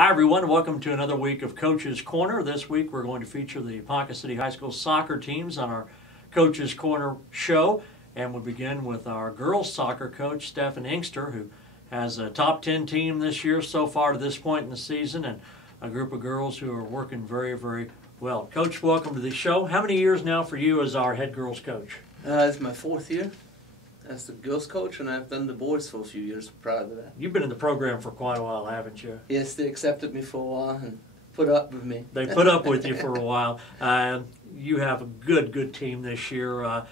Hi everyone, welcome to another week of Coach's Corner. This week we're going to feature the Ponca City High School soccer teams on our Coach's Corner show. And we'll begin with our girls soccer coach, Stephen Engster, who has a top 10 team this year so far to this point in the season, and a group of girls who are working very, very well. Coach, welcome to the show. How many years now for you as our head girls coach? It's my fourth year as the girls coach, and I've done the boys for a few years prior to that. You've been in the program for quite a while, haven't you? Yes, they accepted me for a while and put up with me. They put up with you for a while. You have a good team this year.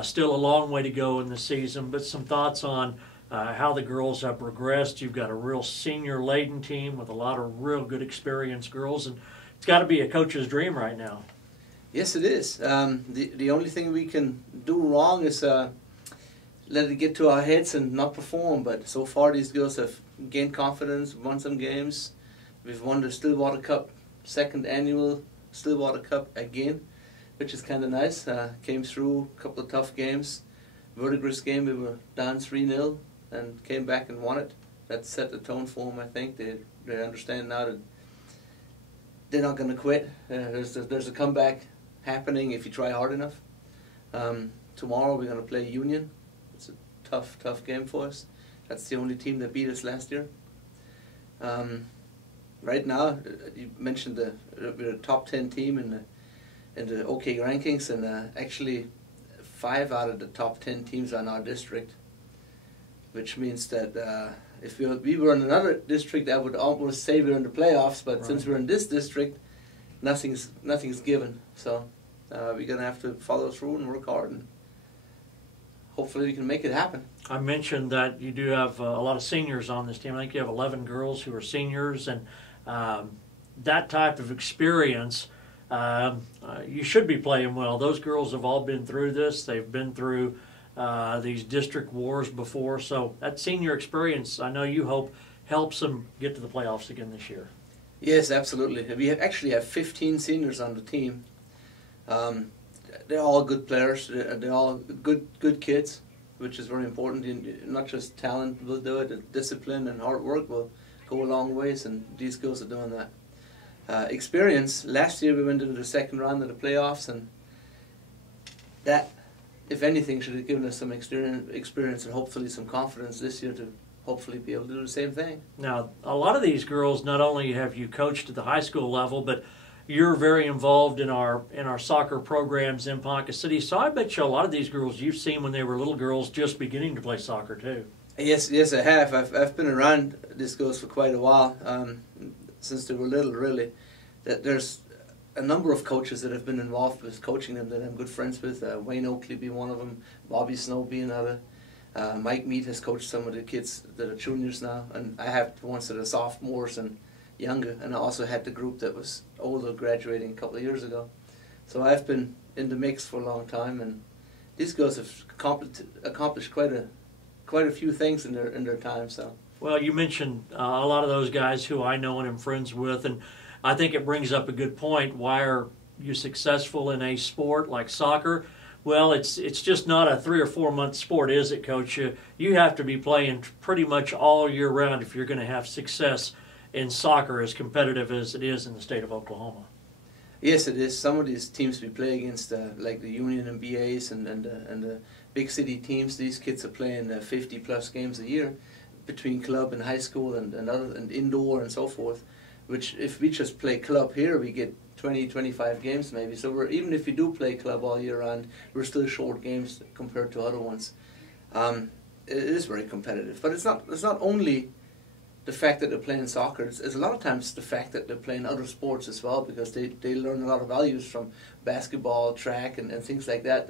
Still a long way to go in the season, but some thoughts on how the girls have progressed. You've got a real senior-laden team with a lot of real good experienced girls, and it's got to be a coach's dream right now. Yes, it is. The only thing we can do wrong is let it get to our heads and not perform. But so far, these girls have gained confidence, won some games. We've won the Stillwater Cup, second annual Stillwater Cup again, which is kind of nice. Came through a couple of tough games. Verdigris game, we were down 3-0 and came back and won it. That set the tone for them, I think. They understand now that they're not going to quit. There's a comeback happening if you try hard enough. Tomorrow we're going to play Union. It's a tough game for us. That's the only team that beat us last year. Right now, you mentioned we're a top 10 team in the OK rankings, and actually 5 out of the top 10 teams are in our district, which means that if we were in another district, I would almost say we're in the playoffs, but right. Since we're in this district, nothing's given. So we're going to have to follow through and work hard, and hopefully we can make it happen. I mentioned that you do have a lot of seniors on this team. I think you have 11 girls who are seniors, and that type of experience, you should be playing well. Those girls have all been through this. They've been through these district wars before, so that senior experience, I know you hope, helps them get to the playoffs again this year. Yes, absolutely. We actually have 15 seniors on the team. They're all good players. They're all good kids, which is very important. Not just talent will do it, discipline and hard work will go a long ways, and these girls are doing that. Experience, last year we went into the second round of the playoffs, and that, if anything, should have given us some experience and hopefully some confidence this year to hopefully be able to do the same thing. Now, a lot of these girls, not only have you coached at the high school level, but you're very involved in our soccer programs in Ponca City. So I bet you a lot of these girls you've seen when they were little girls just beginning to play soccer too. Yes, I have. I've been around these girls for quite a while, since they were little, really. There's a number of coaches that have been involved with coaching them that I'm good friends with. Wayne Oakley being one of them, Bobby Snow being another. Mike Mead has coached some of the kids that are juniors now, and I have the ones that are sophomores and younger, and I also had the group that was older, graduating a couple of years ago. So I've been in the mix for a long time, and these girls have accomplished quite a few things in their time. So. Well, you mentioned a lot of those guys who I know and am friends with, and I think it brings up a good point. Why are you successful in a sport like soccer? Well, it's just not a 3 or 4 month sport, is it, Coach? You have to be playing pretty much all year round if you're going to have success in soccer as competitive as it is in the state of Oklahoma. Yes, it is. Some of these teams we play against, like the Union and BAs and the big city teams, these kids are playing 50-plus games a year between club and high school and indoor and so forth, which if we just play club here, we get 20, 25 games maybe. So even if we do play club all year round, we're still short games compared to other ones. It is very competitive, but it's not only the fact that they're playing soccer. It's a lot of times the fact that they're playing other sports as well, because they learn a lot of values from basketball, track, and things like that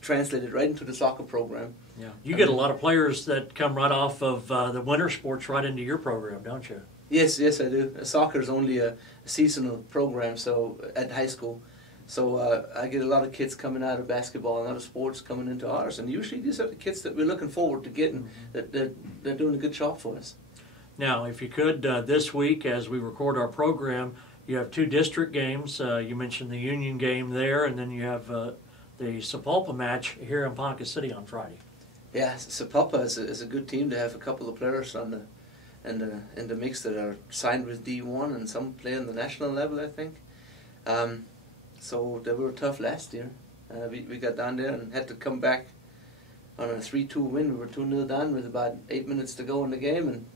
translated right into the soccer program. Yeah, you get a lot of players that come right off of the winter sports right into your program, don't you? Yes, I do. Soccer is only a seasonal program, so at high school. So I get a lot of kids coming out of basketball and other sports coming into ours, and usually these are the kids that we're looking forward to getting. They're doing a good job for us. Now, if you could, this week as we record our program, you have 2 district games. You mentioned the Union game there, and then you have the Sapulpa match here in Ponca City on Friday. Yeah, Sapulpa is a good team to have a couple of players on in the mix that are signed with D1, and some play on the national level, I think. So they were tough last year. We got down there and had to come back on a 3-2 win. We were 2-0 down with about 8 minutes to go in the game, and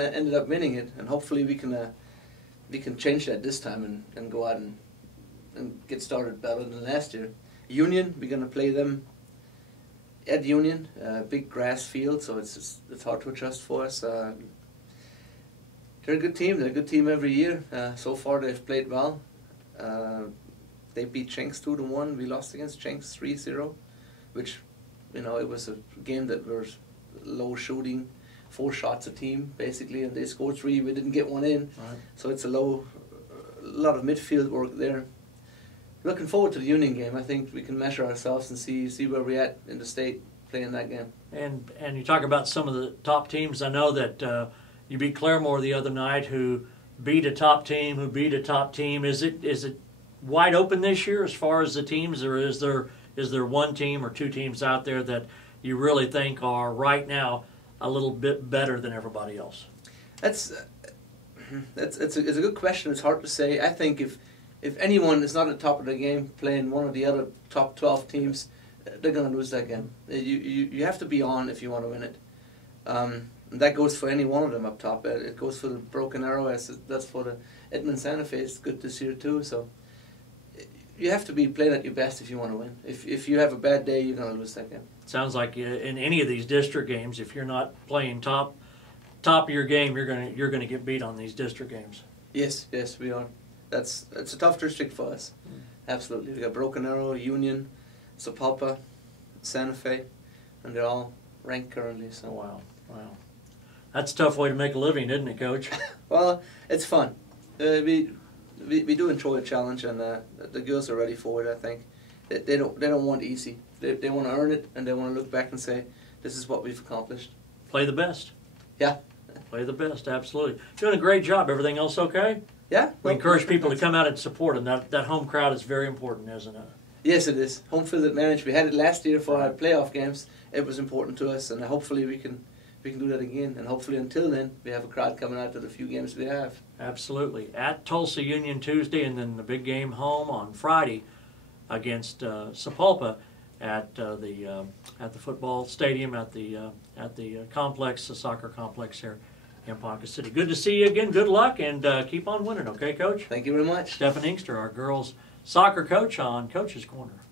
ended up winning it. And hopefully we can change that this time and go out and get started better than last year. Union, we're going to play them at Union, big grass field, so it's hard to adjust for us. They're a good team. They're a good team every year. So far they've played well. They beat Chenks 2-1. We lost against Chenks 3-0, which, you know, it was a game that was low shooting, 4 shots a team basically, and they scored 3. We didn't get one in, right. So it's a lot of midfield work there. Looking forward to the Union game. I think we can measure ourselves and see where we're at in the state playing that game. And you talk about some of the top teams. I know that you beat Claremore the other night, who beat a top team, Is it wide open this year as far as the teams, or is there one team or 2 teams out there that you really think are right now a little bit better than everybody else? It's a good question. It's hard to say. I think if anyone is not at the top of the game playing one of the other top 12 teams, they're going to lose that game. You have to be on if you want to win it. And that goes for any one of them up top. It goes for the Broken Arrow. That's for the Edmund Santa Fe. It's good this year too. So you have to be playing at your best if you want to win. If you have a bad day, you're going to lose that game. Sounds like in any of these district games, if you're not playing top of your game, you're going to get beat on these district games. Yes, we are. It's a tough district for us. Absolutely. We got Broken Arrow, Union, Sapulpa, Santa Fe, and they're all ranked currently. So wow. That's a tough way to make a living, isn't it, Coach? Well, it's fun. We do enjoy a challenge, and the girls are ready for it. I think they don't want easy. They want to earn it, and they want to look back and say, "This is what we've accomplished." Play the best. Yeah. Play the best. Absolutely. Doing a great job. Everything else okay? Yeah. We encourage people to come out and support them. That home crowd is very important, isn't it? Yes, it is. Home field advantage. We had it last year for our playoff games. It was important to us, and hopefully we can do that again. And hopefully until then, we have a crowd coming out to the few games we have. Absolutely. At Tulsa Union Tuesday, and then the big game home on Friday against Sapulpa at the football stadium at the complex, the soccer complex here in Ponca City. Good to see you again. Good luck, and keep on winning. Okay, Coach? Thank you very much. Stephen Engster, our girls soccer coach on Coach's Corner.